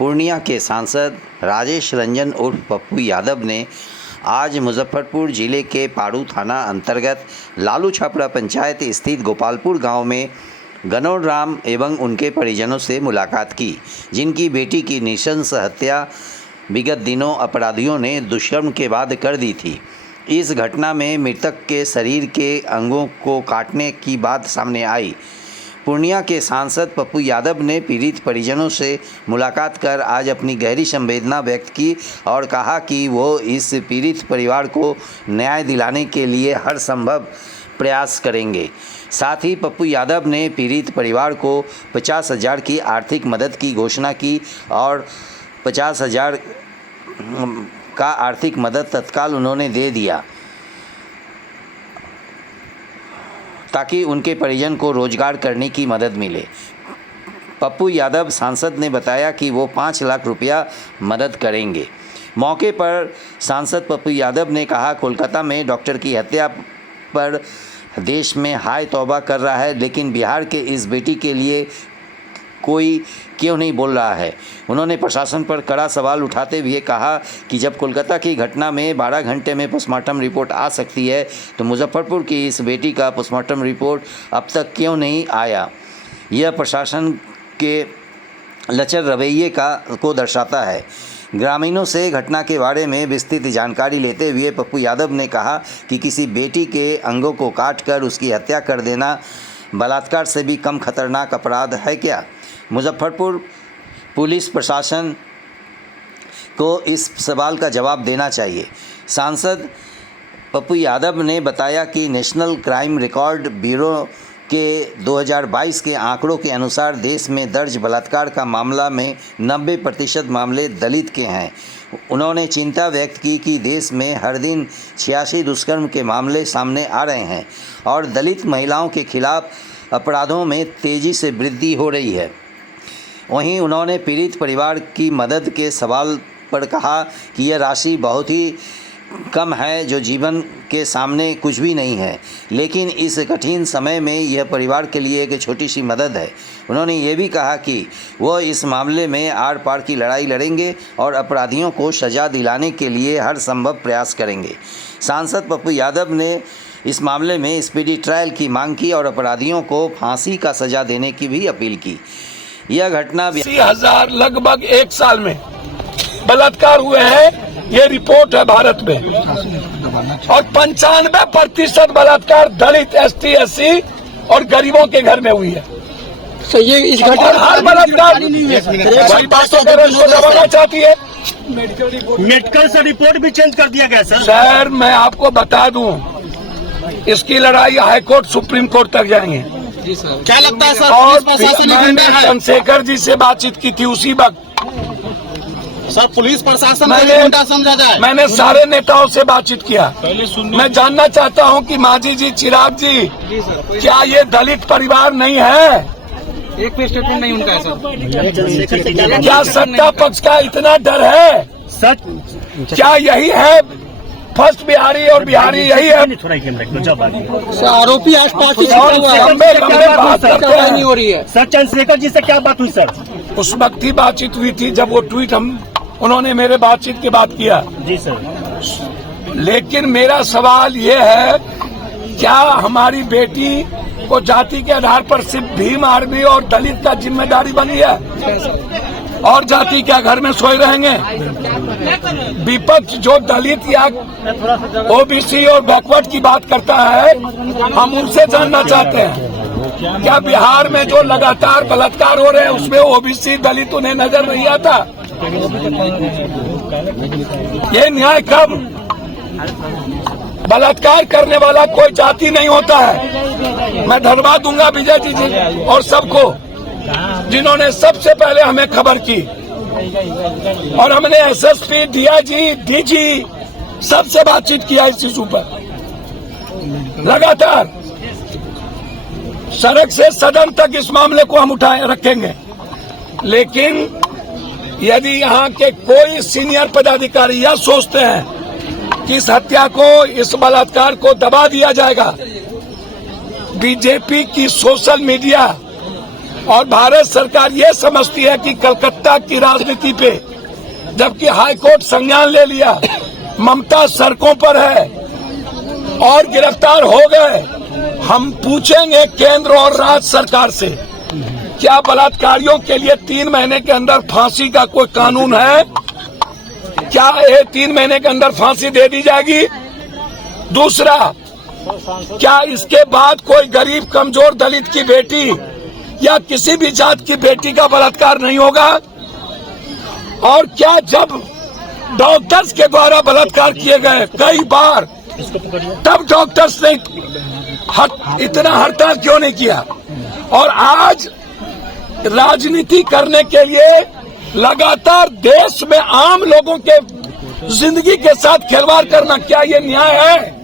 पूर्णिया के सांसद राजेश रंजन उर्फ पप्पू यादव ने आज मुजफ्फरपुर जिले के पारू थाना अंतर्गत लालू छापड़ा पंचायत स्थित गोपालपुर गांव में गनौर राम एवं उनके परिजनों से मुलाकात की, जिनकी बेटी की नृशंस हत्या विगत दिनों अपराधियों ने दुष्कर्म के बाद कर दी थी। इस घटना में मृतक के शरीर के अंगों को काटने की बात सामने आई। पूर्णिया के सांसद पप्पू यादव ने पीड़ित परिजनों से मुलाकात कर आज अपनी गहरी संवेदना व्यक्त की और कहा कि वो इस पीड़ित परिवार को न्याय दिलाने के लिए हर संभव प्रयास करेंगे। साथ ही पप्पू यादव ने पीड़ित परिवार को 50,000 की आर्थिक मदद की घोषणा की और 50,000 का आर्थिक मदद तत्काल उन्होंने दे दिया ताकि उनके परिजन को रोजगार करने की मदद मिले। पप्पू यादव सांसद ने बताया कि वो 5 लाख रुपया मदद करेंगे। मौके पर सांसद पप्पू यादव ने कहा, कोलकाता में डॉक्टर की हत्या पर देश में हाय तौबा कर रहा है, लेकिन बिहार के इस बेटी के लिए कोई क्यों नहीं बोल रहा है। उन्होंने प्रशासन पर कड़ा सवाल उठाते हुए कहा कि जब कोलकाता की घटना में 12 घंटे में पोस्टमार्टम रिपोर्ट आ सकती है तो मुजफ्फरपुर की इस बेटी का पोस्टमार्टम रिपोर्ट अब तक क्यों नहीं आया। यह प्रशासन के लचर रवैये को दर्शाता है। ग्रामीणों से घटना के बारे में विस्तृत जानकारी लेते हुए पप्पू यादव ने कहा कि किसी बेटी के अंगों को काट कर उसकी हत्या कर देना बलात्कार से भी कम खतरनाक अपराध है क्या। मुजफ्फरपुर पुलिस प्रशासन को इस सवाल का जवाब देना चाहिए। सांसद पप्पू यादव ने बताया कि नेशनल क्राइम रिकॉर्ड ब्यूरो के 2022 के आंकड़ों के अनुसार देश में दर्ज बलात्कार का मामला में 90% मामले दलित के हैं। उन्होंने चिंता व्यक्त की कि देश में हर दिन 86 दुष्कर्म के मामले सामने आ रहे हैं और दलित महिलाओं के खिलाफ अपराधों में तेज़ी से वृद्धि हो रही है। वहीं उन्होंने पीड़ित परिवार की मदद के सवाल पर कहा कि यह राशि बहुत ही कम है, जो जीवन के सामने कुछ भी नहीं है, लेकिन इस कठिन समय में यह परिवार के लिए एक छोटी सी मदद है। उन्होंने ये भी कहा कि वह इस मामले में आर पार की लड़ाई लड़ेंगे और अपराधियों को सज़ा दिलाने के लिए हर संभव प्रयास करेंगे। सांसद पप्पू यादव ने इस मामले में स्पीडी ट्रायल की मांग की और अपराधियों को फांसी का सज़ा देने की भी अपील की। यह घटना 80,000 लगभग 1 साल में बलात्कार हुए हैं, ये रिपोर्ट है भारत में, और 95% बलात्कार दलित, ST, SC और गरीबों के घर में हुई है। तो ये इस घटना हर बलात्कार वही बातों को दबाना चाहती है। मेडिकल से रिपोर्ट भी चेंज कर दिया गया सर मैं आपको बता दूं, इसकी लड़ाई हाईकोर्ट सुप्रीम कोर्ट तक जाएंगे। जी सर, क्या लगता है सर? और मैंने चंद्रशेखर जी से बातचीत की थी उसी वक्त। सर पुलिस प्रशासन को समझा जाए। मैंने सारे नेताओं से बातचीत किया। मैं जानना चाहता हूं कि मांझी जी, चिराग जी, क्या ये दलित परिवार नहीं है? एक भी स्टेटमेंट नहीं उनका है सर। क्या सत्ता पक्ष का इतना डर है? सच क्या यही है फर्स्ट बिहारी और बिहारी यही है? आरोपी आज पार्टी नहीं हो रही है। सर चंद्रशेखर जी से क्या बात हुई सर? उस वक्त ही बातचीत हुई थी जब वो ट्वीट उन्होंने मेरे बातचीत के बाद किया। जी सर। लेकिन मेरा सवाल ये है, क्या हमारी बेटी को जाति के आधार पर सिर्फ भीम आर्मी और दलित का जिम्मेदारी बनी है और जाति क्या घर में सोए रहेंगे? विपक्ष जो दलित या OBC और बैकवर्ड की बात करता है, हम उनसे जानना चाहते हैं, क्या बिहार में जो लगातार बलात्कार हो रहे हैं उसमें OBC दलित उन्हें नजर नहीं आता? ये न्याय कब? बलात्कार करने वाला कोई जाति नहीं होता है। मैं धन्यवाद दूंगा विजय जी और सबको जिन्होंने सबसे पहले हमें खबर की, और हमने SSP, DIG, DG सबसे बातचीत किया इस इशू पर लगातार। सड़क से सदन तक इस मामले को हम उठाए रखेंगे, लेकिन यदि यहाँ के कोई सीनियर पदाधिकारी यह सोचते हैं कि इस हत्या को, इस बलात्कार को दबा दिया जाएगा, बीजेपी की सोशल मीडिया और भारत सरकार ये समझती है कि कलकत्ता की राजनीति पे, जबकि हाईकोर्ट संज्ञान ले लिया, ममता सड़कों पर है और गिरफ्तार हो गए। हम पूछेंगे केंद्र और राज्य सरकार से, क्या बलात्कारियों के लिए 3 महीने के अंदर फांसी का कोई कानून है? क्या ये 3 महीने के अंदर फांसी दे दी जाएगी? दूसरा, क्या इसके बाद कोई गरीब कमजोर दलित की बेटी या किसी भी जात की बेटी का बलात्कार नहीं होगा? और क्या जब डॉक्टर्स के द्वारा बलात्कार किए गए कई बार, तब डॉक्टर्स ने इतना हड़ताल क्यों नहीं किया? और आज राजनीति करने के लिए लगातार देश में आम लोगों के जिंदगी के साथ खिलवाड़ करना, क्या ये न्याय है?